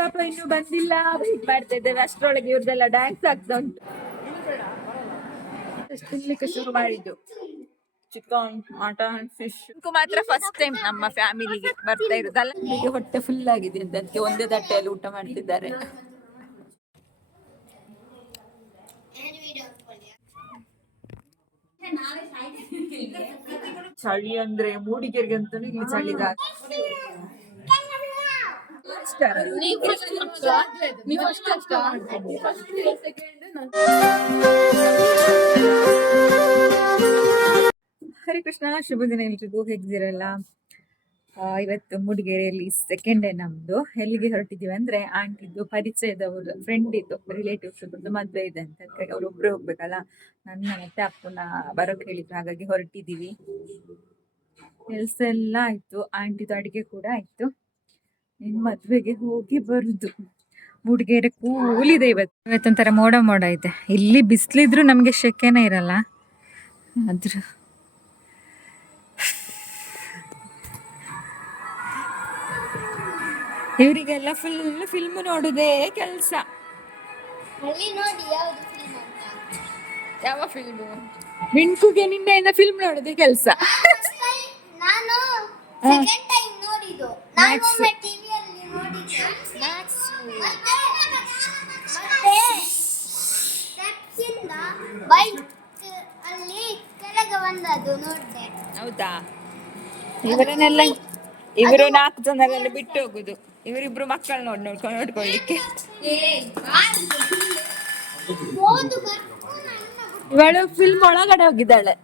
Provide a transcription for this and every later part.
ಪಾಪ ಇನ್ನು ಬಂದಿಲ್ಲ. ವೇಟ್ ಮಾಡ್ತಾ ಇದ್ದೇವೆ. ಅಷ್ಟರೊಳಗೆ ಇವ್ರದೆಲ್ಲ ಡ್ಯಾನ್ಸ್ ಆಗ್ತಾ ಉಂಟು. ತಿನ್ಲಿಕ್ಕೆ ಶುರು ಮಾಡಿದ್ದು. ಚಿಕನ್ ಮಟನ್ ಫಿಶ್ ಮಾತ್ರ ಫಸ್ಟ್ ಟೈಮ್ ನಮ್ಮ ಫ್ಯಾಮಿಲಿಗೆ ಬರ್ತಾ ಇರೋದಲ್ಲ ಹೀಗೆ ಹೊಟ್ಟೆ ಫುಲ್ ಆಗಿದೆ ಅಂತ ಅದಕ್ಕೆ ಒಂದೇ ತಟ್ಟೆಯಲ್ಲಿ ಊಟ ಮಾಡ್ತಿದ್ದಾರೆ. ಚಳಿ ಅಂದ್ರೆ ಮೂಡಿಗೆರೆಗೆ ಅಂತಾನೆ ಇಲ್ಲಿ ಚಳಿಗಾಲ. ಹರೇ ಕೃಷ್ಣ, ಶುಭ ದಿನ ಎಲ್ರಿಗೂ. ಹೇಗಿದ್ದೀರಲ್ಲ? ಇವತ್ತು ಮೂಡಿಗೆರೆಯಲ್ಲಿ ಸೆಕೆಂಡ್ ಡೇ ನಮ್ದು. ಎಲ್ಲಿಗೆ ಹೊರಟಿದೀವಿ ಅಂದ್ರೆ ಆಂಟಿದ್ದು ಪರಿಚಯದವರು ಫ್ರೆಂಡ್ ಇದ್ದು ರಿಲೇಟಿವ್ಸ್ ಒಬ್ಬರದ್ದು ಮದ್ವೆ ಇದೆ ಅಂತ ಅವ್ರು ಒಬ್ರು ಹೋಗ್ಬೇಕಲ್ಲ? ನನ್ನ ಮತ್ತೆ ಅಪ್ಪನ ಬರೋಕ್ ಹೇಳಿದ್ರು, ಹಾಗಾಗಿ ಹೊರಟಿದೀವಿ ಕೆಲ್ಸ ಎಲ್ಲ ಆಯ್ತು. ಆಂಟಿದು ಅಡಿಗೆ ಕೂಡ ಆಯ್ತು. ಇನ್ ಮದ್ವೆಗೆ ಹೋಗಿ ಬರುದು. ಮೂಡಿಗೆರೆ ಕೂಲಿದೆ ಇವತ್ತು. ಇವತ್ತೊಂಥರ ಮೋಡ ಮೋಡ ಇದೆ ಇಲ್ಲಿ ಬಿಸಿಲಿದ್ರು ನಮಗೆ ಶೆಕೆನೇ ಇರಲ್ಲ. ಅದ್ರ ಇವರಿಗೆಲ್ಲ ಫುಲ್ ಫಿಲ್ಮ್ ನೋಡುದೇ ಕೆಲಸ. ಯಾವ ನೋಡಿ ಯಾವುದು ಫಿಲ್ಮ್ ಅಂತ. ಯಾವ ಫಿಲ್ಮು ಮಿಂಕುಗೆ ನಿನ್ನೆಯಿಂದ ಫಿಲ್ಮ್ ನೋಡುದೇ ಕೆಲಸ. ನಾನು ಸೆಕೆಂಡ್ ಟೈಮ್ ನೋಡಿದ್ದು. ನಾನು Max. ಒಮ್ಮೆ ಟಿವಿಯಲ್ಲಿ ನೋಡಿದ್ದೆ ಮತ್ತೆ ಮತ್ತೆ steps ಇಂದ ಬೈಕ್ ಅಲ್ಲಿ ಕೆಳಗೆ ಬಂದದ್ದು ನೋಡಿದೆ ಹೌದಾ? ಇವರನ್ನೆಲ್ಲ ಇವರು ನಾಲ್ಕು ಜನರೆಲ್ಲ ಬಿಟ್ಟು ಹೋಗುದು. ಇವರಿಬ್ರು ಮಕ್ಕಳು ನೋಡ್ ನೋಡ್ಕೊಂಡು ನೋಡ್ಕೊಳ್ಳಿಕ್ಕೆ ಇವಳು ಫಿಲ್ಮ್ ಒಳಗಡೆ ಹೋಗಿದ್ದಾಳೆ.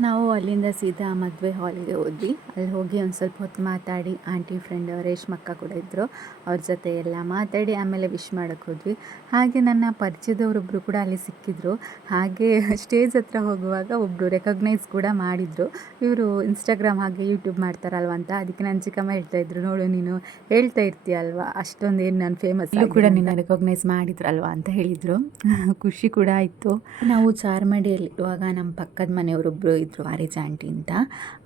ನಾವು ಅಲ್ಲಿಂದ ಸೀದಾ ಮದುವೆ ಹಾಲಿಗೆ ಹೋದ್ವಿ. ಅಲ್ಲಿ ಹೋಗಿ ಒಂದು ಸ್ವಲ್ಪ ಹೊತ್ತು ಮಾತಾಡಿ ಆಂಟಿ ಫ್ರೆಂಡ್ ರೇಷ್ಮಕ್ಕ ಕೂಡ ಇದ್ದರು ಅವ್ರ ಜೊತೆ ಎಲ್ಲ ಮಾತಾಡಿ ಆಮೇಲೆ ವಿಶ್ ಮಾಡೋಕ್ಕೆ ಹೋದ್ವಿ. ಹಾಗೆ ನನ್ನ ಪರಿಚಯದವರೊಬ್ಬರು ಕೂಡ ಅಲ್ಲಿ ಸಿಕ್ಕಿದ್ರು. ಹಾಗೆ ಸ್ಟೇಜ್ ಹತ್ರ ಹೋಗುವಾಗ ಒಬ್ಬರು ರೆಕಗ್ನೈಸ್ ಕೂಡ ಮಾಡಿದರು. ಇವರು ಇನ್ಸ್ಟಾಗ್ರಾಮ್ ಹಾಗೆ ಯೂಟ್ಯೂಬ್ ಮಾಡ್ತಾರಲ್ವ ಅಂತ. ಅದಕ್ಕೆ ನನ್ನ ಚಿಕ್ಕಮ್ಮ ಹೇಳ್ತಾ ಇದ್ರು ನೋಡು ನೀನು ಹೇಳ್ತಾ ಇರ್ತೀಯಲ್ವಾ? ಅಷ್ಟೊಂದು ಏನು ನಾನು ಫೇಮಸ್ ಕೂಡ ನಿನ್ನ ರೆಕಗ್ನೈಸ್ ಮಾಡಿದ್ರಲ್ವ ಅಂತ ಹೇಳಿದರು. ಖುಷಿ ಕೂಡ ಆಯಿತು. ನಾವು ಚಾರ್ಮಡಿಯಲ್ಲಿರುವಾಗ ನಮ್ಮ ಪಕ್ಕದ ಮನೆಯವರೊಬ್ಬರು ಇದ್ದರು ಆರೇಜ್ ಆಂಟಿ ಅಂತ.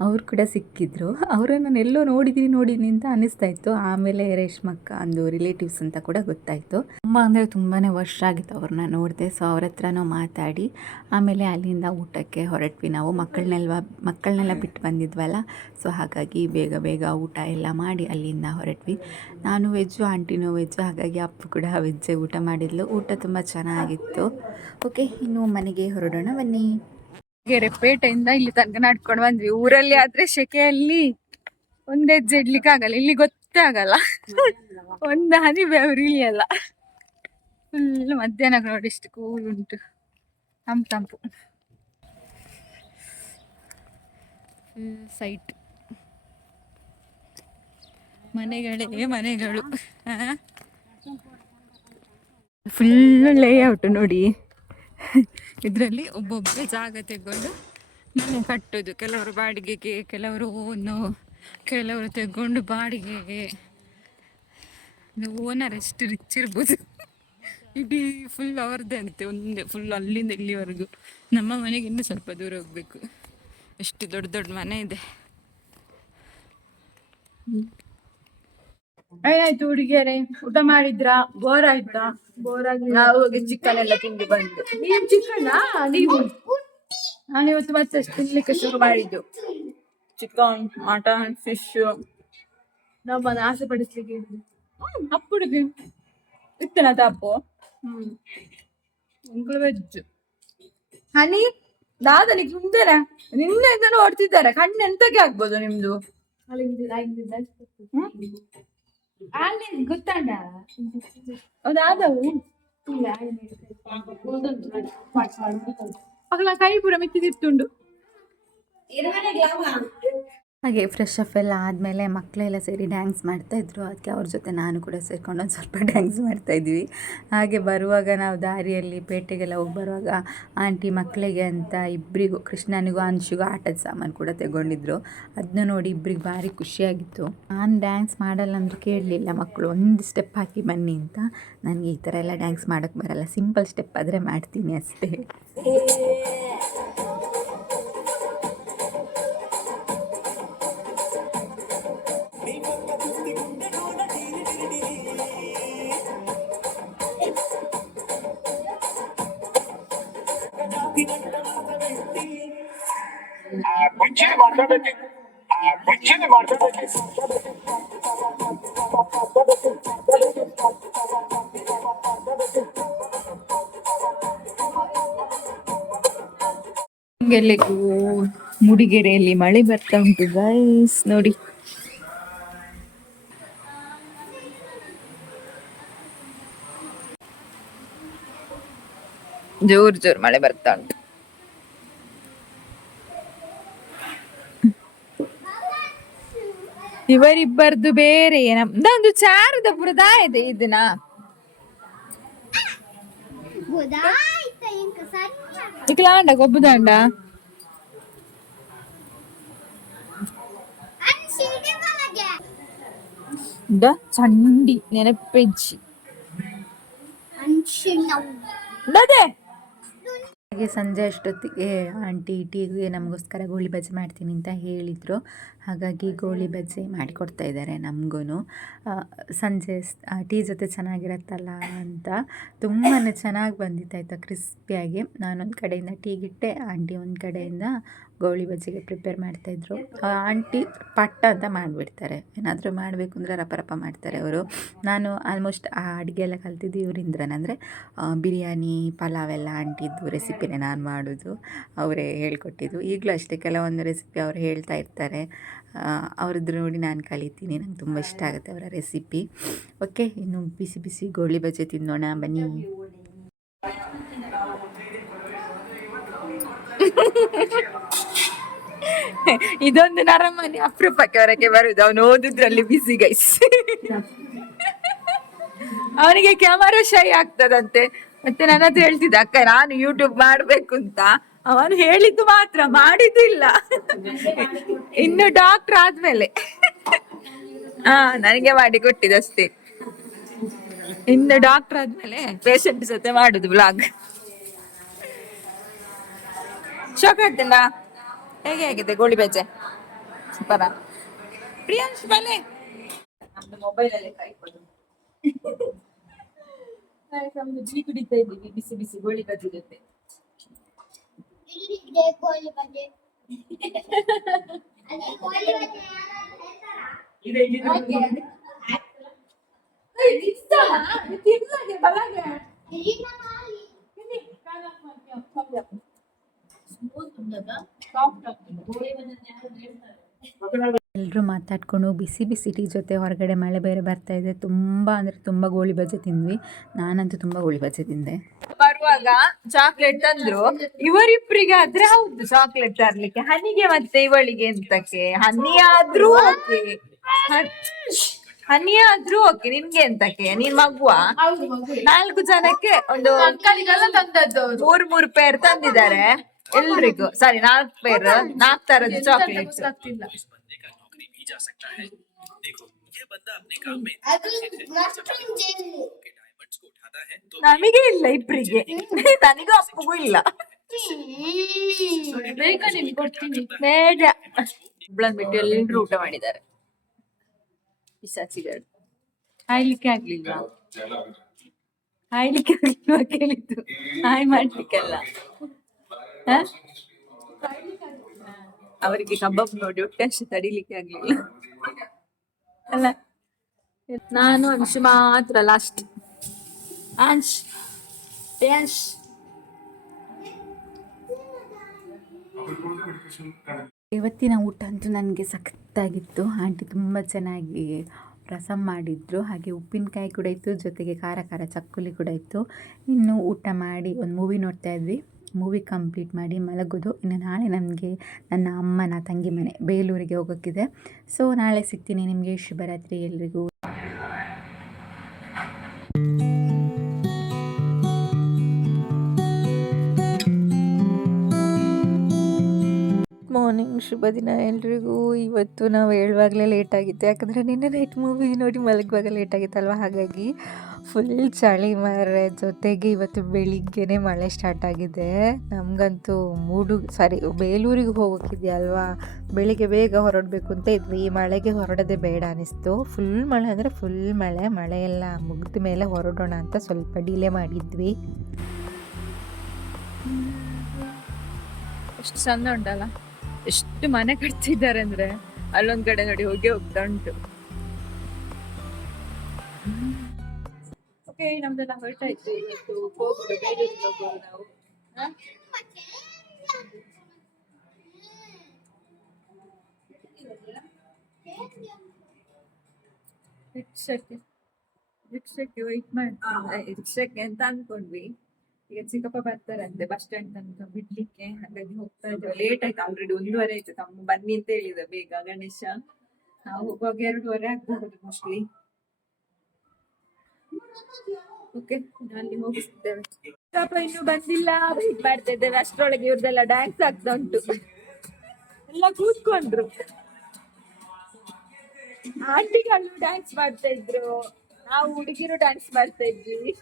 ಅವ್ರು ಕೂಡ ಸಿಕ್ಕಿದ್ರು. ಅವರನ್ನು ನಾನು ಎಲ್ಲೋ ನೋಡಿದ್ದೀನಿ ನೋಡಿದ್ದೀನಿ ಅಂತ ಅನ್ನಿಸ್ತಾ ಇತ್ತು. ಆಮೇಲೆ ರೇಷ್ಮಕ್ಕ ಅಂದು ರಿಲೇಟಿವ್ಸ್ ಅಂತ ಕೂಡ ಗೊತ್ತಾಯಿತು. ತುಂಬ ಅಂದರೆ ತುಂಬಾ ವರ್ಷ ಆಗಿತ್ತು ಅವ್ರನ್ನ ನೋಡಿದೆ. ಸೊ ಅವ್ರ ಹತ್ರನೂ ಮಾತಾಡಿ, ಆಮೇಲೆ ಅಲ್ಲಿಂದ ಊಟಕ್ಕೆ ಹೊರಟ್ವಿ ನಾವು. ಮಕ್ಕಳನ್ನೆಲ್ಲ ಮಕ್ಕಳನ್ನೆಲ್ಲ ಬಿಟ್ಟು ಬಂದಿದ್ವಲ್ಲ? ಸೊ ಹಾಗಾಗಿ ಬೇಗ ಬೇಗ ಊಟ ಎಲ್ಲ ಮಾಡಿ ಅಲ್ಲಿಂದ ಹೊರಟ್ವಿ. ನಾನು ವೆಜ್ಜು, ಆಂಟಿನೂ ವೆಜ್ಜು. ಹಾಗಾಗಿ ಅಪ್ಪು ಕೂಡ ವೆಜ್ಜೆ ಊಟ ಮಾಡಿದ್ಲು. ಊಟ ತುಂಬ ಚೆನ್ನಾಗಿತ್ತು. ಓಕೆ ಇನ್ನು ಮನೆಗೆ ಹೊರಡೋಣ ಬನ್ನಿ. ಪೇಟೆಯಿಂದ ಇಲ್ಲಿ ತನಕ ನಡ್ಕೊಂಡು ಬಂದ್ವಿ. ಊರಲ್ಲಿ ಆದ್ರೆ ಶೆಕೆಯಲ್ಲಿ ಒಂದೇ ಜಡ್ಲಿಕ್ಕೆ ಆಗಲ್ಲ. ಇಲ್ಲಿ ಗೊತ್ತೇ ಆಗಲ್ಲ. ಒಂದು ಹನಿ ಬೆವರು ಇಳಿಯಲ್ಲ. ಫುಲ್ ಮಧ್ಯಾಹ್ನ ನೋಡಿ ಇಷ್ಟು ಕೂಲ್ ಉಂಟು. ತಂಪು. ತಂಪು ಸೈಟ್ ಮನೆಗಳೇ ಮನೆಗಳು. ಫುಲ್ ಲೇಔಟ್ ನೋಡಿ. ಇದರಲ್ಲಿ ಒಬ್ಬೊಬ್ಬರು ಜಾಗ ತೆಗೊಂಡು ಮನೆ ಕಟ್ಟೋದು. ಕೆಲವರು ಬಾಡಿಗೆಗೆ, ಕೆಲವರು ಓನು ಕೆಲವರು ತೆಗೊಂಡು ಬಾಡಿಗೆಗೆ. ಓನರ್ ಎಷ್ಟು ರಿಚ್ ಇರ್ಬೋದು. ಇಡೀ ಫುಲ್ ಅವ್ರದ್ದೇ ಅಂತೆ, ಒಂದೇ ಫುಲ್ ಅಲ್ಲಿಂದ ಇಲ್ಲಿವರೆಗೂ. ನಮ್ಮ ಮನೆಗೆ ಇನ್ನೂ ಸ್ವಲ್ಪ ದೂರ ಹೋಗ್ಬೇಕು. ಎಷ್ಟು ದೊಡ್ಡ ದೊಡ್ಡ ಮನೆ ಇದೆ. ಏನಾಯ್ತು ಹುಡುಗಿಯರೇ? ಊಟ ಮಾಡಿದ್ರಾ? ಬೋರ್ ಆಯ್ತಾ? ಬೋರ್ ಆಗಿ ನಾವು ಹೋಗಿ ಚಿಕನ್ ಎಲ್ಲ ತಿಂದು ಬಂದು. ನೀವು ಚಿಕನ್? ನೀವು? ನಾನು ಇವತ್ತು ಮತ್ತೆ ತಿನ್ಲಿಕ್ಕೆ ಶುರು ಮಾಡಿದ್ದು. ಚಿಕನ್ ಮಟನ್ ಫಿಶ್ ನಮ್ಮ ಆಸೆ ಪಡಿಸ್ಲಿಕ್ಕೆ ಅಪ್ಪುಡಿಗೆ ಇತ್ತನ ತಪ್ಪು? ಹ್ಮ್. ವೆಜ್ ಹನಿ ದಾದನಿಗೆ ಸುಂದರ ನಿನ್ನೆ ಇದನ್ನು ಓಡ್ತಿದ್ದಾರೆ. ಕಣ್ಣು ಎಂತಕ್ಕೆ ಆಗ್ಬೋದು ನಿಮ್ದು? ಹ್ಮ್. ಅಲ್ಲಿ ಗೊತ್ತಾಂಡ ಅದಾದವು ಮಕ್ಕಳ ಕೈ ಪೂರ ಮಿತ್ತಿದಿತ್ತುಂಡು. ಹಾಗೆ ಫ್ರೆಶ್ ಅಪ್ ಎಲ್ಲ ಆದಮೇಲೆ ಮಕ್ಕಳೆಲ್ಲ ಸೇರಿ ಡ್ಯಾನ್ಸ್ ಮಾಡ್ತಾಯಿದ್ರು ಅದಕ್ಕೆ ಅವ್ರ ಜೊತೆ ನಾನು ಕೂಡ ಸೇರ್ಕೊಂಡು ಒಂದು ಸ್ವಲ್ಪ ಡ್ಯಾನ್ಸ್ ಮಾಡ್ತಾಯಿದ್ವಿ ಹಾಗೆ ಬರುವಾಗ ನಾವು ದಾರಿಯಲ್ಲಿ ಪೇಟೆಗೆಲ್ಲ ಹೋಗಿ ಬರುವಾಗ ಆಂಟಿ ಮಕ್ಕಳಿಗೆ ಅಂತ ಇಬ್ಬರಿಗೂ ಕೃಷ್ಣನಿಗೂ ಅಂಶಿಗೂ ಆಟದ ಸಾಮಾನು ಕೂಡ ತಗೊಂಡಿದ್ರು. ಅದನ್ನ ನೋಡಿ ಇಬ್ಬರಿಗೆ ಭಾರಿ ಖುಷಿಯಾಗಿತ್ತು. ನಾನು ಡ್ಯಾನ್ಸ್ ಮಾಡಲ್ಲ ಅಂದ್ರೂ ಕೇಳಲಿಲ್ಲ ಮಕ್ಕಳು ಒಂದು ಸ್ಟೆಪ್ ಹಾಕಿ ಬನ್ನಿ ಅಂತ. ನನಗೆ ಈ ಥರ ಎಲ್ಲ ಡ್ಯಾನ್ಸ್ ಮಾಡೋಕ್ಕೆ ಬರಲ್ಲ. ಸಿಂಪಲ್ ಸ್ಟೆಪ್ ಆದರೆ ಮಾಡ್ತೀನಿ ಅಷ್ಟೇ. ಎಲ್ಲೆಗೂ ಮೂಡಿಗೆರೆಯಲ್ಲಿ ಮಳೆ ಬರ್ತಾ ಉಂಟು ಗೈಸ್ ನೋಡಿ. ಜೋರ್ ಜೋರ್ ಮಳೆ ಬರ್ತಾ ಉಂಟು. ಇವರಿಬ್ಬರದು ಬೇರೆ ನಮ್ದೊಂದು ಚಾರದ ಬುರದ ಇದೆ ಇದನ್ನ ಗೊತ್ತಾಯ್ತಾ ಇಂಕ ಸರಿ ಇಕ್ಲಾಂಡ ಗೊಬ್ಬುದಂಡ ಅನ್ಸಿಲ್ಗೆ ಮಲಗೆ ದ ಚಂಡಿ ನೆನಪೆಜ್ಜಿ ಅನ್ಸಿಲ್ ಡದೆ ಹಾಗೆ ಸಂಜೆ ಅಷ್ಟೊತ್ತಿಗೆ ಆಂಟಿ ಟೀಗೆ ನಮಗೋಸ್ಕರ ಗೋಳಿ ಬಜ್ಜಿ ಮಾಡ್ತೀನಿ ಅಂತ ಹೇಳಿದರು. ಹಾಗಾಗಿ ಗೋಳಿ ಬಜ್ಜಿ ಮಾಡಿಕೊಡ್ತಾ ಇದ್ದಾರೆ ನಮಗೂ ಸಂಜೆ ಟೀ ಜೊತೆ ಚೆನ್ನಾಗಿರತ್ತಲ್ಲ ಅಂತ ತುಂಬಾ ಚೆನ್ನಾಗಿ ಬಂದಿತ್ತಾಯ್ತು, ಕ್ರಿಸ್ಪಿಯಾಗಿ. ನಾನೊಂದು ಕಡೆಯಿಂದ ಟೀಗಿಟ್ಟೆ ಆಂಟಿ ಒಂದು ಕಡೆಯಿಂದ ಗೋಳಿ ಬಜ್ಜಿಗೆ ಪ್ರಿಪೇರ್ ಮಾಡ್ತಾಯಿದ್ರು ಆಂಟಿ ಪಟ್ಟ ಅಂತ ಮಾಡಿಬಿಡ್ತಾರೆ. ಏನಾದರೂ ಮಾಡಬೇಕು ಅಂದರೆ ರಪ ರಪ ಮಾಡ್ತಾರೆ ಅವರು. ನಾನು ಆಲ್ಮೋಸ್ಟ್ ಆ ಅಡುಗೆ ಎಲ್ಲ ಕಲ್ತಿದ್ದು ಇವರಿಂದ್ರನೇ. ಬಿರಿಯಾನಿ, ಪಲಾವ್ ಎಲ್ಲ ಆಂಟಿದ್ದು ರೆಸಿಪಿನೇ ನಾನು ಮಾಡೋದು. ಅವರೇ ಹೇಳ್ಕೊಟ್ಟಿದ್ದು. ಈಗಲೂ ಅಷ್ಟೇ ಕೆಲವೊಂದು ರೆಸಿಪಿ ಅವರು ಹೇಳ್ತಾ ಇರ್ತಾರೆ. ಅವ್ರದ್ದು ನೋಡಿ ನಾನು ಕಲಿತೀನಿ. ನಂಗೆ ತುಂಬ ಇಷ್ಟ ಆಗುತ್ತೆ ಅವರ ರೆಸಿಪಿ ಓಕೆ ಇನ್ನು ಬಿಸಿ ಬಿಸಿ ಗೋಳಿ ತಿನ್ನೋಣ. ಬನ್ನಿ. ಇದೊಂದು ನರಮನೆ. ಅಪರೂಪಕ್ಕೆ ಹೊರಗೆ ಬರುದು ಅವನು ಓದುದ್ರಲ್ಲಿ ಬಿಸಿ ಗೈಸ್ ಅವನಿಗೆ ಕ್ಯಾಮರಾ ಶೈ ಆಗ್ತದಂತೆ. ಮತ್ತೆ ನನ್ನ ಹೇಳ್ತಿದ್ದ, ಅಕ್ಕ, ನಾನು ಯೂಟ್ಯೂಬ್ ಮಾಡ್ಬೇಕು ಅಂತ. ಅವನು ಹೇಳಿದ್ದು ಮಾತ್ರ ಮಾಡಿದ್ದಿಲ್ಲ ಇನ್ನು ಡಾಕ್ಟರ್ ಆದ್ಮೇಲೆ. ಹಾ ನನಗೆ ಮಾಡಿ ಕೊಟ್ಟಿದ್ದಷ್ಟೇ ಇನ್ನು ಡಾಕ್ಟರ್ ಆದ್ಮೇಲೆ ಪೇಷಂಟ್ ಜೊತೆ ಮಾಡುದು ಬ್ಲಾಗ್ ಶಾಕ್ ಆಗ್ತಲ್ಲ? ಹೇಗೆ ಆಗಿದೆ ಗೋಳಿ ಬಜ್ಜೆ ಸೂಪರ ಪ್ರಿಯಾಂಶ್ ಬಲೆ ನಮ್ದು ಮೊಬೈಲ್ ಅಲ್ಲಿ ಕಾಯ್ಬೋದು ನಮ್ದು ಜೀ ಕುಡಿತಾ ಇದ್ದೀವಿ ಬಿಸಿ ಬಿಸಿ ಗೋಳಿ ಬಜ್ಜಿ ಜೊತೆ. ಇಲ್ಲಿದೆ ಎಲ್ಲರೂ ಮಾತಾಡ್ಕೊಂಡು ಬಿಸಿ ಬಿಸಿ ಟೀ ಜೊತೆ ಹೊರಗಡೆ ಮಳೆ ಬೇರೆ ಬರ್ತಾ ಇದೆ. ತುಂಬ ಅಂದ್ರೆ ತುಂಬ ಗೋಳಿ ಬಜೆ ತಿಂದ್ವಿ. ನಾನಂತೂ ತುಂಬ ಗೋಳಿ ಬಜೆ ತಿಂದೆ. ಬರುವಾಗ ಚಾಕ್ಲೇಟ್ ತಂದ್ರು. ಇವರಿಬ್ರಿಗೆ ಆದ್ರೆ ಹೌದು ಚಾಕ್ಲೇಟ್ ತರ್ಲಿಕ್ಕೆ. ಹನಿಗೆ ಮತ್ತೆ ಇವಳಿಗೆ ಎಂತಕ್ಕೆ? ಹನಿ ಆದ್ರೂ ಓಕೆ. ಹನಿ ಆದ್ರೂ ಓಕೆ. ನಿನ್ಗೆ ಎಂತಕ್ಕೆ? ನೀನ್ ಮಗುವ? ನಾಲ್ಕು ಜನಕ್ಕೆ ಒಂದು ಅಂಕಲಿಗೆಲ್ಲ ತಂದದ್ದು ಅವ್ರು. ಮೂರ್ ಮೂರ್ ಪೇರ್ ತಂದಿದ್ದಾರೆ. ಎಲ್ರಿಗೂ. ಸಾರಿ ನಾಲ್ಕು ಪೇರ್ ನಾಲ್ಕು ತರದ ಚಾಕ್ಲೇಟ್ ನಮಗೆ ಇಲ್ಲ ಇಬ್ರಿಗೆ. ನನಗೂ ಅಪ್ಪಗೂ ಇಲ್ಲ. ಬೇಡ ಒಬ್ಳನ್ ಬಿಟ್ಟು ಎಲ್ಲರೂ ಊಟ ಮಾಡಿದ್ದಾರೆ. ಪಿಸಾಚಿಗಳು ಹಾಯ್ಲಿಕ್ಕೆ ಆಗ್ಲಿಲ್ವಾ? ಹಾಯ್ಲಿಕ್ಕೆ ಆಗ್ಲಿಲ್ವಾ ಕೇಳಿದ್ದು? ಹಾಯ್ ಮಾಡ್ಲಿಕ್ಕೆಲ್ಲ. ಹ? ಅವರಿಗೆ ಕಬಾಬ್ ನೋಡಿ ಹೊಟ್ಟೆ ಅಷ್ಟು ತಡಿಲಿಕ್ಕೆ ಆಗ್ಲಿಲ್ಲ. ಅಲ್ಲ ನಾನು ಅಂಶ ಮಾತ್ರ ಲಾಸ್ಟ್ ಅಂಶ್ ಅಂಶ್. ಇವತ್ತಿನ ಊಟ ಅಂತೂ ನನಗೆ ಸಖತ್ತಾಗಿತ್ತು. ಆಂಟಿ ತುಂಬ ಚೆನ್ನಾಗಿ ರಸಂ ಮಾಡಿದ್ರು. ಹಾಗೆ ಉಪ್ಪಿನಕಾಯಿ ಕೂಡ ಇತ್ತು ಜೊತೆಗೆ ಖಾರ ಖಾರ ಚಕ್ಕುಲಿ ಕೂಡ ಇತ್ತು. ಇನ್ನು ಊಟ ಮಾಡಿ ಒಂದು ಮೂವಿ ನೋಡ್ತಾ ಇದ್ವಿ. ಮೂವಿ ಕಂಪ್ಲೀಟ್ ಮಾಡಿ ಮಲಗೋದು. ಇನ್ನು ನಾಳೆ ನನಗೆ ನನ್ನ ಅಮ್ಮನ ತಂಗಿ ಮನೆ ಬೇಲೂರಿಗೆ ಹೋಗೋಕ್ಕಿದೆ. ಸೊ ನಾಳೆ ಸಿಗ್ತೀನಿ ನಿಮಗೆ. ಶುಭರಾತ್ರಿ ಎಲ್ರಿಗೂ. ಮಾರ್ನಿಂಗ್ ಶುಭ ದಿನ ಎಲ್ರಿಗೂ. ಇವತ್ತು ನಾವು ಹೇಳುವಾಗಲೇ ಲೇಟ್ ಆಗಿತ್ತು. ಯಾಕಂದರೆ ನಿನ್ನೆ ನೈಟ್ ಮೂವಿ ನೋಡಿ ಮಲಗುವಾಗ ಲೇಟ್ ಆಗಿತ್ತಲ್ವ? ಹಾಗಾಗಿ ಫುಲ್ ಚಳಿ ಮರೆ ಜೊತೆಗೆ ಇವತ್ತು ಬೆಳಿಗ್ಗೆನೆ ಮಳೆ ಸ್ಟಾರ್ಟ್ ಆಗಿದೆ. ನಮಗಂತೂ ಮೂಡು ಸಾರಿ ಬೇಲೂರಿಗೆ ಹೋಗೋಕ್ಕಿದೆಯಲ್ವಾ ಬೆಳಿಗ್ಗೆ ಬೇಗ ಹೊರಡಬೇಕು ಅಂತ ಇದ್ವಿ. ಈ ಮಳೆಗೆ ಹೊರಡೋದೇ ಬೇಡ ಅನಿಸ್ತು. ಫುಲ್ ಮಳೆ ಅಂದರೆ ಫುಲ್ ಮಳೆ. ಮಳೆ ಎಲ್ಲ ಮುಗಿದ ಮೇಲೆ ಹೊರಡೋಣ ಅಂತ ಸ್ವಲ್ಪ ಡಿಲೇ ಮಾಡಿದ್ವಿ. ಎಷ್ಟು ಚಂದ ಉಂಟಲ್ಲ? ಎಷ್ಟು ಮನೆ ಕಟ್ತಿದ್ದಾರೆ ಅಂದ್ರೆ. ಅಲ್ಲೊಂದು ಕಡೆ ನೋಡಿ, ಹೋಗಿ ಹೋಗ್ತಾ ಉಂಟು. ಓಕೆ ನಮ್ದೆಲ್ಲ ಹೊರಟಾಯ್ತು ಇವತ್ತು ಹೋಗುದು ಬೇಲೂರಿಗೆ ಹೋಗುದು ನಾವು. ಹ? ರಿಕ್ಷಕ್ಕೆ ರಿಕ್ಷಕ್ಕೆ ವೈಟ್ ಮಾಡಿ ರಿಕ್ಷಕ್ಕೆ ಅಂತ ಅನ್ಕೊಂಡ್ವಿ. ಈಗ ಚಿಕ್ಕಪ್ಪ ಬರ್ತಾರಂತೆ ಬಸ್ ಸ್ಟ್ಯಾಂಡ್ ತನಕ ಬಿಡ್ಲಿಕ್ಕೆ. ಹಾಗಾಗಿ ಹೋಗ್ತಾ ಇದ್ದೇವೆ ಲೇಟ್ ಆಯ್ತು ಆಲ್ರೆಡಿ ಒಂದೂವರೆ ಆಯ್ತು. ತಮ್ಮ ಬನ್ನಿ ಅಂತ ಹೇಳಿದ ಬೇಗ ಗಣೇಶ. ನಾವು ಹೋಗುವಾಗ ಎರಡೂವರೆ ಆಗ್ಬಹುದು ಮೋಸ್ಟ್ಲಿ ಓಕೆ ಅಲ್ಲಿ ಹೋಗಿಸ್ತೇವೆ ಪಾಪ ಇನ್ನು ಬಂದಿಲ್ಲ ವೆಯ್ಟ್ ಮಾಡ್ತಾ ಇದ್ದೇವೆ. ಅಷ್ಟರೊಳಗೆ ಇವ್ರದೆಲ್ಲ ಡ್ಯಾನ್ಸ್ ಆಗ್ತಾ ಉಂಟು. ಎಲ್ಲ ಕೂತ್ಕೊಂಡ್ರು. ಆಂಟಿಗಳು ಡ್ಯಾನ್ಸ್ ಮಾಡ್ತಾ ಇದ್ರು. ನಾವು ಹುಡುಗಿರು ಡ್ಯಾನ್ಸ್ ಮಾಡ್ತಾ ಇದ್ವಿ.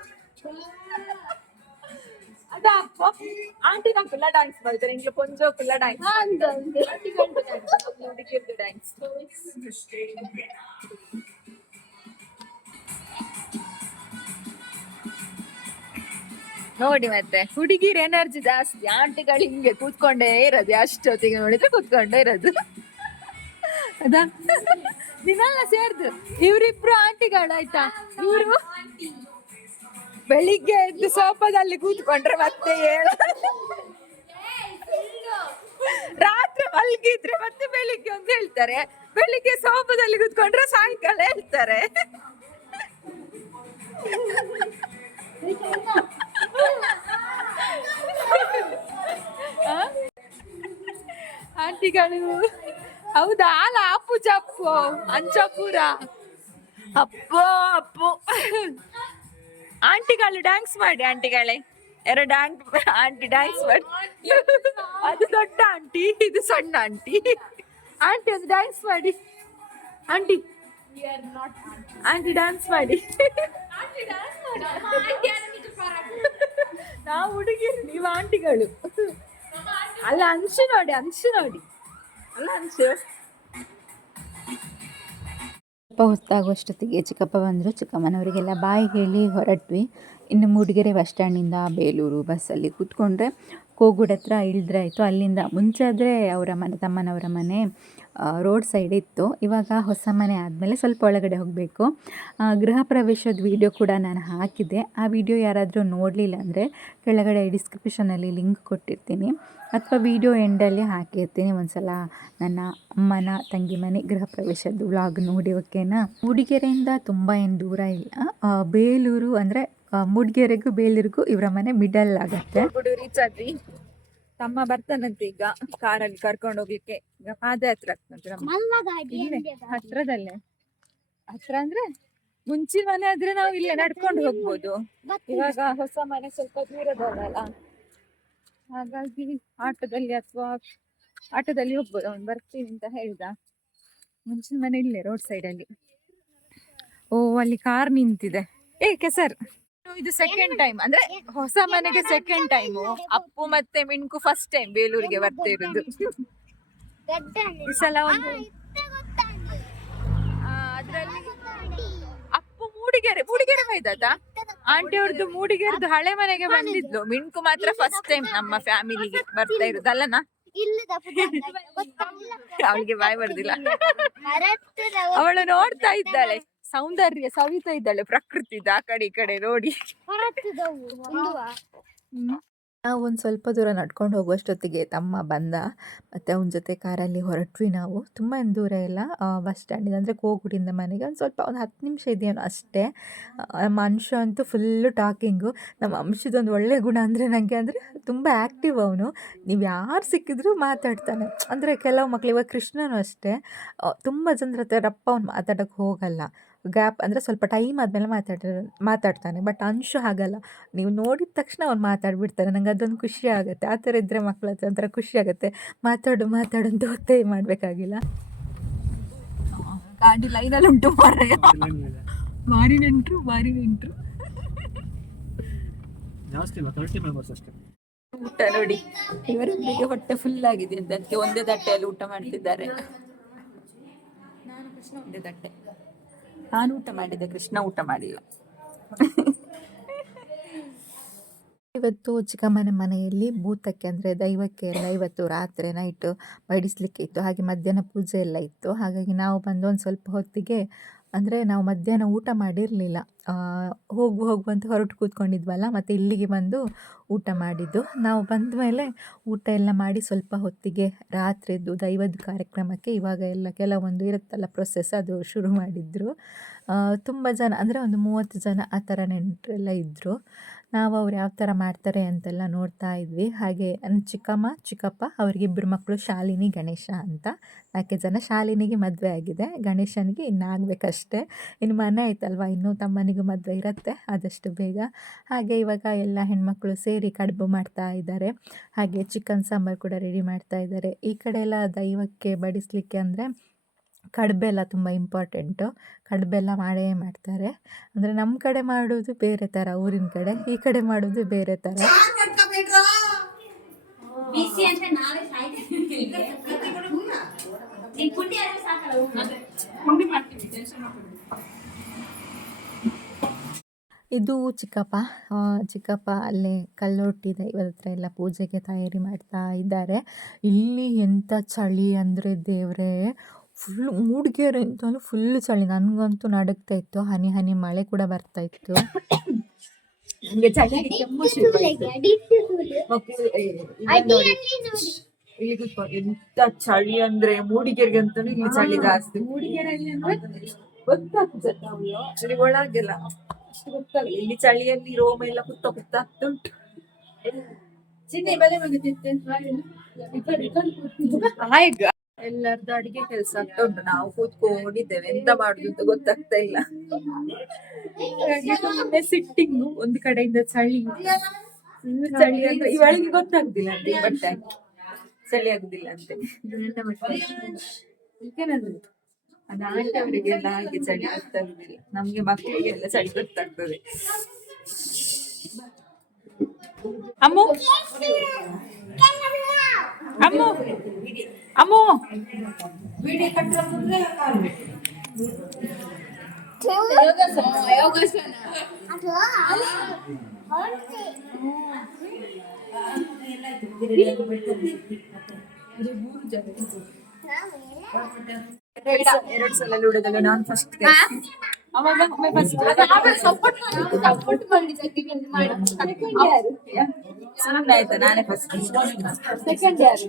ಅದ ಆಂಟಿ ನಾವು ಫುಲ್ಲ ಡ್ಯಾನ್ಸ್ ಮಾಡ್ತಾರೆ. ಇಂಗ್ಲ ಕೊಂಚ ಫುಲ್ಲ ಡ್ಯಾನ್ಸ್ ಆಂಟಿಗಳು ಡ್ಯಾನ್ಸ್ ಹುಡುಗಿರ್ದು ಡ್ಯಾನ್ಸ್ ನೋಡಿ ಮತ್ತೆ. ಹುಡುಗಿರ್ ಎನರ್ಜಿ ಜಾಸ್ತಿ. ಆಂಟಿಗಳು ಹಿಂಗೆ ಕೂತ್ಕೊಂಡೇ ಇರೋದು. ಅಷ್ಟೊತ್ತಿಗೆ ನೋಡಿದ್ರೆ ಕೂತ್ಕೊಂಡೇ ಇರೋದು. ಅದಾ? ಸೇರ್ದು. ಇವ್ರಿಬ್ರು ಆಂಟಿಗಳು ಆಯ್ತಾ? ಇವರು? ಬೆಳಿಗ್ಗೆ ಎದ್ದು ಸೋಫಾದಲ್ಲಿ ಕೂತ್ಕೊಂಡ್ರೆ ಮತ್ತೆ ಹೇಳ. ರಾತ್ರಿ ಮಲ್ಗಿದ್ರೆ ಮತ್ತೆ ಬೆಳಿಗ್ಗೆ ಒಂದು ಹೇಳ್ತಾರೆ. ಬೆಳಿಗ್ಗೆ ಸೋಫಾದಲ್ಲಿ ಕೂತ್ಕೊಂಡ್ರೆ ಸಾಯಂಕಾಲ ಹೇಳ್ತಾರೆ? ಆಂಟಿಗಳು, ಹೌದಾ? ಅಲ್ಲ, ಅಪ್ಪು ಚಪ್ಪು ಅಂಚಪುರ ಅಪ್ಪೋ, ಅಪ್ಪು. ಆಂಟಿಗಳು ಡ್ಯಾನ್ಸ್ ಮಾಡಿ, ಆಂಟಿಗಳೇ. ಎರಡು ಆಂಟಿ ಆಂಟಿ ಡ್ಯಾನ್ಸ್ ಮಾಡಿ. ಅದು ದೊಡ್ಡ ಆಂಟಿ, ಇದು ಸಣ್ಣ ಆಂಟಿ. ಆಂಟಿ, ಅದು ಡ್ಯಾನ್ಸ್ ಮಾಡಿ. ಆಂಟಿ. ಆಂಟಿ ಡ್ಯಾನ್ಸ್ ಮಾಡಿ. ನಾವು ಹುಡುಗಿರು ನೀವು ಆಂಟಿಗಳು. ಅಲ್ಲ ಅಂಶು ನೋಡಿ ಅಂಶು ನೋಡಿ. ಅಲ್ಲ ಅಂಶು. ಸ್ವಲ್ಪ ಹೊತ್ತಾಗುವಷ್ಟೊತ್ತಿಗೆ ಚಿಕ್ಕಪ್ಪ ಬಂದರು. ಚಿಕ್ಕಮ್ಮನವರಿಗೆಲ್ಲ ಬಾಯಿ ಹೇಳಿ ಹೊರಟ್ವಿ. ಇನ್ನು ಮೂಡಿಗೆರೆ ಬಸ್ ಸ್ಟ್ಯಾಂಡಿಂದ ಬೇಲೂರು ಬಸ್ಸಲ್ಲಿ ಕೂತ್ಕೊಂಡ್ರೆ ಕೋಗುಡ್ ಹತ್ರ ಇಳಿದ್ರಾಯ್ತು ಅಲ್ಲಿಂದ ಮುಂಚೆ ಆದರೆ ಅವರ ಮನೆ, ತಮ್ಮನವರ ಮನೆ ರೋಡ್ ಸೈಡ್ ಇತ್ತು. ಇವಾಗ ಹೊಸ ಮನೆ ಆದಮೇಲೆ ಸ್ವಲ್ಪ ಒಳಗಡೆ ಹೋಗಬೇಕು. ಗೃಹ ಪ್ರವೇಶದ ವೀಡಿಯೋ ಕೂಡ ನಾನು ಹಾಕಿದೆ ಆ ವಿಡಿಯೋ ಯಾರಾದರೂ ನೋಡಲಿಲ್ಲ ಅಂದರೆ ಕೆಳಗಡೆ ಡಿಸ್ಕ್ರಿಪ್ಷನಲ್ಲಿ ಲಿಂಕ್ ಕೊಟ್ಟಿರ್ತೀನಿ. ಅಥವಾ ವಿಡಿಯೋ ಎಂಡಲ್ಲಿ ಹಾಕಿರ್ತೀನಿ. ಒಂದ್ಸಲ ನನ್ನ ಅಮ್ಮನ, ತಂಗಿ ಮನೆ ಗೃಹ ಪ್ರವೇಶದ್ದು ವ್ಲಾಗ್ ನೋಡಿ, ಓಕೆನಾ? ಮೂಡಿಗೆರೆಯಿಂದ ತುಂಬ ಏನು ದೂರ ಇಲ್ಲ. ಬೇಲೂರು ಅಂದರೆ ಮೂಡಿಗೆರೆಗೂ ಬೇಲೂರಿಗೂ ಇವರ ಮನೆ ಮಿಡಲ್ ಆಗುತ್ತೆ. ಗುಡು ರೀಚ್ ಆದ್ವಿ. ತಮ್ಮ ಬರ್ತಾನಂತೆ ಈಗ ಕಾರಲ್ಲಿ ಕರ್ಕೊಂಡು ಹೋಗ್ಲಿಕ್ಕೆ. ಈಗ ಪಾದಯಾತ್ರೆ ಆಗ್ತದೆ ನಮ್ಮ ಮಲ್ಲ ಗಾಡಿ ಇಲ್ಲೇ ಹತ್ರದಲ್ಲೇ. ಹತ್ರ ಅಂದ್ರೆ ಮುಂಚಿನ ಮನೆ ಆದ್ರೆ ನಾವು ಇಲ್ಲೇ ನಡ್ಕೊಂಡು ಹೋಗ್ಬೋದು. ಇವಾಗ ಹೊಸ ಮನೆ ಸ್ವಲ್ಪ ದೂರದಲ್ಲ ಹಾಗಾಗಿ ಆಟೋದಲ್ಲಿ ಅಥವಾ ಆಟೋದಲ್ಲಿ ಹೋಗ್ಬೋದು. ಅವ್ನು ಬರ್ತೀನಿ ಅಂತ ಹೇಳಿದ. ಮುಂಚಿನ ಮನೆ ಇಲ್ಲೇ ರೋಡ್ ಸೈಡ್ ಅಲ್ಲಿ. ಓ ಅಲ್ಲಿ ಕಾರ್ ನಿಂತಿದೆ. ಏ ಕೆಸರ್ ಇದು ಸೆಕೆಂಡ್ ಟೈಮ್ ಅಂದ್ರೆ ಹೊಸ ಮನೆಗೆ ಸೆಕೆಂಡ್ ಟೈಮ್ ಅಪ್ಪು ಮತ್ತೆ ಮಿಣ್ಕು ಫಸ್ಟ್ ಟೈಮ್ ಬೇಲೂರಿಗೆ ಬರ್ತಾ ಇರೋದು. ಈ ಸಲ ಒಂದು ಅದ್ರಲ್ಲಿ ಅಪ್ಪು ಮೂಡಿಗೆರೆ ಮೂಡಿಗೆರೆ ಬೈದಾತ ಆಂಟಿ ಅವ್ರದ್ದು ಮೂಡಿಗೆರೆದು ಹಳೆ ಮನೆಗೆ ಬಂದಿದ್ಲು. ಮಿಣ್ಕು ಮಾತ್ರ ಫಸ್ಟ್ ಟೈಮ್ ನಮ್ಮ ಫ್ಯಾಮಿಲಿಗೆ ಬರ್ತಾ ಇರೋದು. ಅಲ್ಲನಾ? ಅವಳಿಗೆ ಬಾಯ್ ಬರ್ದಿಲ್ಲ. ಅವಳು ನೋಡ್ತಾ ಇದ್ದಾಳೆ. ಸೌಂದರ್ಯ ಸವಿತಾ ಇದ್ದಾಳೆ ಪ್ರಕೃತಿದ ಆ ಕಡೆ ಈ ಕಡೆ ನೋಡಿ. ನಾವು ಒಂದು ಸ್ವಲ್ಪ ದೂರ ನಡ್ಕೊಂಡು ಹೋಗುವಷ್ಟೊತ್ತಿಗೆ ತಮ್ಮ ಬಂದ ಮತ್ತು ಅವನ ಜೊತೆ ಕಾರಲ್ಲಿ ಹೊರಟ್ವಿ ನಾವು. ತುಂಬ ಏನು ದೂರ ಇಲ್ಲ. ಬಸ್ ಸ್ಟ್ಯಾಂಡಿಂದ ಅಂದರೆ ಕೋಗುಡಿಂದ ಮನೆಗೆ ಒಂದು ಸ್ವಲ್ಪ ಒಂದು ಹತ್ತು ನಿಮಿಷ ಇದೆಯೇನೋ ಅಷ್ಟೇ. ನಮ್ಮ ಅಂಶ ಅಂತೂ ಫುಲ್ಲು ಟಾಕಿಂಗು ನಮ್ಮ ಅಂಶದೊಂದು ಒಳ್ಳೆ ಗುಣ ಅಂದರೆ ನನಗೆ ಅಂದರೆ ತುಂಬ ಆ್ಯಕ್ಟಿವ್ ಅವನು. ನೀವು ಯಾರು ಸಿಕ್ಕಿದ್ರು ಮಾತಾಡ್ತಾನೆ. ಅಂದರೆ ಕೆಲವು ಮಕ್ಕಳು ಇವಾಗ ಕೃಷ್ಣನೂ ಅಷ್ಟೇ. ತುಂಬ ಜನರ ಹತ್ರ ರಪ್ಪ ಅವ್ನು ಮಾತಾಡೋಕ್ಕೆ ಹೋಗಲ್ಲ. ಗ್ಯಾಪ್ ಅಂದರೆ ಸ್ವಲ್ಪ ಟೈಮ್ ಆದಮೇಲೆ ಮಾತಾಡ ಮಾತಾಡ್ತಾನೆ. ಬಟ್ ಅಂಶು ಹಾಗಲ್ಲ. ನೀವು ನೋಡಿದ ತಕ್ಷಣ ಅವ್ನು ಮಾತಾಡಿಬಿಡ್ತಾರೆ ನಂಗೆ ಅದೊಂದು ಖುಷಿ ಆಗುತ್ತೆ. ಆ ಥರ ಇದ್ದರೆ ಮಕ್ಕಳ ಹತ್ರ ಒಂಥರ ಖುಷಿ ಆಗುತ್ತೆ. ಮಾತಾಡು ಮಾತಾಡು ಅಂತ ಮಾಡಬೇಕಾಗಿಲ್ಲ. ಗಾಡಿ ಲೈನಲ್ಲಿ ಉಂಟು ಮಾರ್ರೆ. ಮಾರಿ ನೆಂಟ್ರು ಮಾರಿ ನೆಂಟ್ರು. ಊಟ ನೋಡಿ. ಇವರೊಂದಿಗೆ ಹೊಟ್ಟೆ ಫುಲ್ ಆಗಿದೆ ಅಂತ. ಅದಕ್ಕೆ ಒಂದೇ ತಟ್ಟೆಯಲ್ಲಿ ಊಟ ಮಾಡ್ತಿದ್ದಾರೆ. ನಾನು ಕೃಷ್ಣ ಒಂದೇ ತಟ್ಟೆ. ನಾನು ಊಟ ಮಾಡಿದೆ ಕೃಷ್ಣ ಊಟ ಮಾಡಿಲ್ಲ. ಇವತ್ತು ಚಿಕ್ಕಮ್ಮನ ಮನೆಯಲ್ಲಿ ಭೂತಕ್ಕೆ ಅಂದರೆ ದೈವಕ್ಕೆ ಎಲ್ಲ ಇವತ್ತು ರಾತ್ರಿ ನೈಟ್ ಬಡಿಸ್ಲಿಕ್ಕೆ ಇತ್ತು. ಹಾಗೆ ಮಧ್ಯಾಹ್ನ ಪೂಜೆ ಎಲ್ಲ ಇತ್ತು. ಹಾಗಾಗಿ ನಾವು ಬಂದು ಒಂದು ಸ್ವಲ್ಪ ಹೊತ್ತಿಗೆ ಅಂದರೆ ನಾವು ಮಧ್ಯಾಹ್ನ ಊಟ ಮಾಡಿರಲಿಲ್ಲ. ಹೋಗು ಹೋಗು ಅಂತ ಹೊರಟು ಕೂತ್ಕೊಂಡಿದ್ವಲ್ಲ, ಮತ್ತು ಇಲ್ಲಿಗೆ ಬಂದು ಊಟ ಮಾಡಿದ್ದು. ನಾವು ಬಂದ ಮೇಲೆ ಊಟ ಎಲ್ಲ ಮಾಡಿ ಸ್ವಲ್ಪ ಹೊತ್ತಿಗೆ ರಾತ್ರಿದ್ದು ದೈವದ ಕಾರ್ಯಕ್ರಮಕ್ಕೆ ಇವಾಗ ಎಲ್ಲ ಕೆಲವೊಂದು ಇರುತ್ತಲ್ಲ ಪ್ರೊಸೆಸ್ ಅದು ಶುರು ಮಾಡಿದ್ರು. ತುಂಬ ಜನ, ಅಂದರೆ ಒಂದು ಮೂವತ್ತು ಜನ ಆ ಥರ ನೆಂಟರೆಲ್ಲ ಇದ್ದರು ನಾವು ಅವ್ರು ಯಾವ ಥರ ಮಾಡ್ತಾರೆ ಅಂತೆಲ್ಲ ನೋಡ್ತಾ ಇದ್ವಿ. ಹಾಗೆ ಚಿಕ್ಕಮ್ಮ, ಚಿಕ್ಕಪ್ಪ ಅವ್ರಿಗಿಬ್ಬರು ಮಕ್ಕಳು ಶಾಲಿನಿ, ಗಣೇಶ ಅಂತ. ನಾಲ್ಕು ಜನ ಶಾಲಿನಿಗೆ ಮದುವೆ ಆಗಿದೆ. ಗಣೇಶನಿಗೆ ಇನ್ನು ಆಗಬೇಕಷ್ಟೇ. ಇನ್ನು ಮನೆ ಆಯ್ತಲ್ವ? ಇನ್ನು ತಮ್ಮನಿಗೂ ಮದುವೆ ಇರುತ್ತೆ. ಆದಷ್ಟು ಬೇಗ. ಹಾಗೆ ಇವಾಗ ಎಲ್ಲ ಹೆಣ್ಮಕ್ಳು ಸೇರಿ ಕಡುಬು ಮಾಡ್ತಾ ಇದ್ದಾರೆ. ಹಾಗೆ ಚಿಕನ್ ಸಾಂಬಾರು ಕೂಡ ರೆಡಿ ಮಾಡ್ತಾ ಇದ್ದಾರೆ. ಈ ಕಡೆ ಎಲ್ಲ ದೈವಕ್ಕೆ ಬಡಿಸಲಿಕ್ಕೆ ಅಂದರೆ ಕಡುಬೆಲ್ಲ ತುಂಬ ಇಂಪಾರ್ಟೆಂಟು. ಕಡಬೆಲ್ಲ ಮಾಡೇ ಮಾಡ್ತಾರೆ. ಅಂದರೆ ನಮ್ಮ ಕಡೆ ಮಾಡೋದು ಬೇರೆ ಥರ ಊರಿನ ಕಡೆ. ಈ ಕಡೆ ಮಾಡೋದು ಬೇರೆ ಥರ. ಇದು ಚಿಕ್ಕಪ್ಪ. ಚಿಕ್ಕಪ್ಪ ಅಲ್ಲೇ ಕಲ್ಲೊಟ್ಟಿ ದೈವದ ಹತ್ರ ಎಲ್ಲ ಪೂಜೆಗೆ ತಯಾರಿ ಮಾಡ್ತಾ ಇದ್ದಾರೆ. ಇಲ್ಲಿ ಎಂಥ ಚಳಿ ಅಂದರೆ ದೇವರೇ ಫುಲ್ ಮೂಡಿಗೆರೆ ಅಂತಂದ್ರೆ ಫುಲ್ ಚಳಿ. ನನಗಂತೂ ನಡುಗ್ತಾ ಇತ್ತು. ಹನಿ ಹನಿ ಮಳೆ ಕೂಡ ಬರ್ತಾ ಇತ್ತು. ಇಲ್ಲಿ ಕೂತ್ಕೊಂಡು ಎಂತ ಚಳಿ ಅಂದ್ರೆ ಮೂಡಿಗೆರೆಗೆ ಅಂತಾನು ಇಲ್ಲಿ ಚಳಿ ಜಾಸ್ತಿ. ಮೂಡಿಗೆರೆಯಲ್ಲಿ ಅಂದ್ರೆ ಗೊತ್ತಾಗ್ತದೆ ಅಲ್ಲಿ ಒಳಗೆಲ್ಲ. ಅಷ್ಟು ಗೊತ್ತಾಗಲ್ಲ ಇಲ್ಲಿ ಚಳಿಯಲ್ಲಿ ರೋಮ ಎಲ್ಲ ಕುತ್ತ ಕುತ್ತ ಉಂಟು. ಆಯ್ಗ ಎಲ್ಲರದ್ದು ಅಡಿಗೆ ಕೆಲಸ ಆಗ್ತಾ ಉಂಟು. ನಾವು ಕೂತ್ಕೊಂಡಿದ್ದೇವೆ. ಎಂತ ಮಾಡುದು ಅಂತ ಗೊತ್ತಾಗ್ತಾ ಇಲ್ಲ. ಸಿಟ್ಟಿಂಗ್ ಒಂದು ಕಡೆಯಿಂದ ಚಳಿ. ಚಳಿ ಅಂದ್ರೆ ಇವಳಿಗೆ ಗೊತ್ತಾಗುದಿಲ್ಲ ಅಂತೆ ಬಟ್ಟೆ. ಚಳಿ ಆಗುದಿಲ್ಲ ಅಂತೆ. ಆಂಟವರಿಗೆಲ್ಲ ಹಾಗೆ ಚಳಿ ಗೊತ್ತಾಗುದಿಲ್ಲ. ನಮ್ಗೆ ಮಕ್ಕಳಿಗೆಲ್ಲ ಚಳಿ ಗೊತ್ತಾಗ್ತದೆ. ಅಮ್ಮ? ಅಮ್ಮು? ಅಮ್ಮು ಎರಡ್ ಸ- ಎರಡ್ ಸಲ ಲೂಡೋದಾಗ ನಾನು ಫಸ್ಟ್ ಅವಾಗ ಫಸ್ಟ್ ಸುಮ್ಮನೆ ಆಯ್ತಾ ನಾನೇ ಫಸ್ಟ್ ಸೆಕೆಂಡ್ ಯಾರು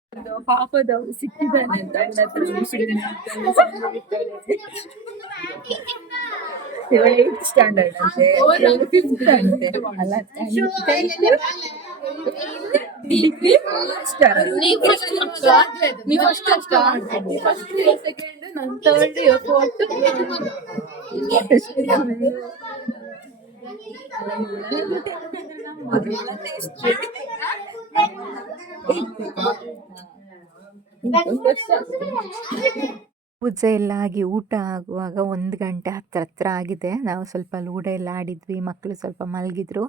ಪಾಪದವಳು ಸಿಕ್ಕಿದ್ದಾನೆ ಅಂತ ಏಟ್ ಸ್ಟ್ಯಾಂಡರ್ಡ್ ಅಂತೆ ಫಿಫ್ತ್ ಅಂತೆ ಅಲ್ಲ ಡಿಗ್ರಿ ಸೆಕೆಂಡ್ ನನ್ನ ಥರ್ಡ್ ಫೋರ್ತ್ Thank you. ಪೂಜೆ ಎಲ್ಲ ಆಗಿ ಊಟ ಆಗುವಾಗ ಒಂದು ಗಂಟೆ ಹತ್ರ ಹತ್ರ ಆಗಿದೆ. ನಾವು ಸ್ವಲ್ಪ ಲೂಡ ಎಲ್ಲ ಆಡಿದ್ವಿ ಮಕ್ಕಳು ಸ್ವಲ್ಪ ಮಲಗಿದ್ರು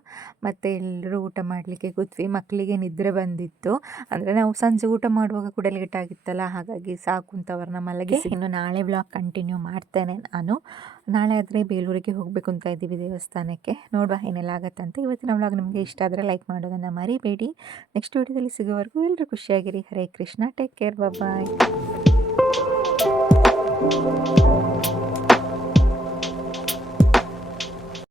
ಮತ್ತು ಎಲ್ಲರೂ ಊಟ ಮಾಡಲಿಕ್ಕೆ ಕೂತ್ವಿ. ಮಕ್ಕಳಿಗೆ ನಿದ್ರೆ ಬಂದಿತ್ತು. ಅಂದರೆ ನಾವು ಸಂಜೆ ಊಟ ಮಾಡುವಾಗ ಕೂಡ ಲೇಟ್ ಆಗಿತ್ತಲ್ಲ ಹಾಗಾಗಿ ಸಾಕು ಅಂತ ಅವ್ರನ್ನ ಮಲಗಿ ಇನ್ನು ನಾಳೆ ಬ್ಲಾಗ್ ಕಂಟಿನ್ಯೂ ಮಾಡ್ತೇನೆ ನಾನು. ನಾಳೆ ಆದರೆ ಬೇಲೂರಿಗೆ ಹೋಗಬೇಕು ಅಂತ ಇದ್ದೀವಿ ದೇವಸ್ಥಾನಕ್ಕೆ. ನೋಡುವ ಏನೆಲ್ಲ ಆಗತ್ತಂತ ಇವತ್ತಿನ ಬ್ಲಾಗ್ ನಿಮಗೆ ಇಷ್ಟ ಆದರೆ ಲೈಕ್ ಮಾಡೋದನ್ನು ಮರಿಬೇಡಿ. ನೆಕ್ಸ್ಟ್ ವೀಡಿಯೋದಲ್ಲಿ ಸಿಗೋವರೆಗೂ ಎಲ್ಲರೂ ಖುಷಿಯಾಗಿರಿ. Hare Krishna. Take care bye